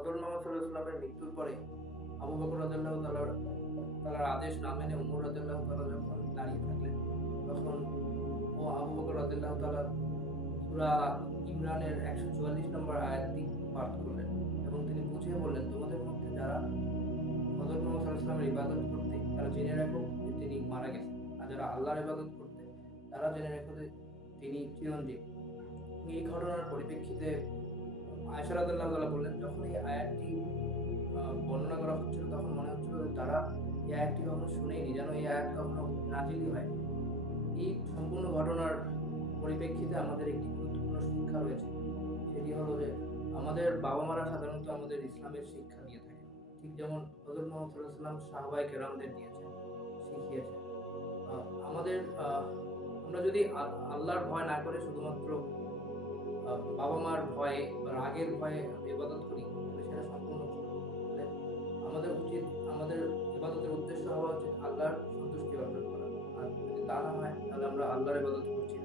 হজরত মোহাম্মদ সাল্লাহ সাল্লামের মৃত্যুর পরে আবু বকর রাদিয়াল্লাহু তাআলার তার আদেশ না মেনে উমর রাদিয়াল্লাহু তাআলা যখন দাঁড়িয়ে থাকলেন, তখন ও আবু বকর রাদিয়াল্লাহু তাআলা সূরা ইমরানের 144 নম্বর আয়াতটি পাঠ করলেন এবং তিনি বুঝিয়ে বললেন, তোমাদের মধ্যে যারা হযরত মুহাম্মদ সাল্লাল্লাহু আলাইহি ইবাদত করতে, তারা জেনে রাখো যে তিনি মারা গেছেন। আর যারা আল্লাহর ইবাদত করতে, তারা জেনে রাখো যে তিনি চিরঞ্জীব। এই ঘটনার পরিপ্রেক্ষিতে আয়েশা রাদিয়াল্লাহু তাআলা বললেন, যখন এই আয়াতটি বর্ণনা করা হচ্ছিল, তখন মনে হচ্ছিল তারা এই আয়াতটি কখনো শুনেনি যেন এই আয়াত কখনো নাজিলই হয়। এই সম্পূর্ণ ঘটনার পরিপ্রেক্ষিতে আমাদের একটি গুরুত্বপূর্ণ শিক্ষা রয়েছে। সেটি হলো যে, আমাদের বাবা মারা সাধারণত আমাদের ইসলামের শিক্ষা দিয়ে থাকে ঠিক যেমন হজরত মোহাম্মদ সাল্লাম সাহবাই কেরামদের দিয়েছেন, শিখিয়েছেন। আমাদের আমরা যদি আল্লাহর ভয় না করে শুধুমাত্র বাবা মার ভয়ে রাগের ভয়ে ইবাদত করি সেটা সম্পূর্ণ। আমাদের উচিত, আমাদের ইবাদতের উদ্দেশ্য হওয়া উচিত আল্লাহর সন্তুষ্টি অর্জন করা আর যদি তা না হয়, তাহলে আমরা আল্লাহর ইবাদত করছি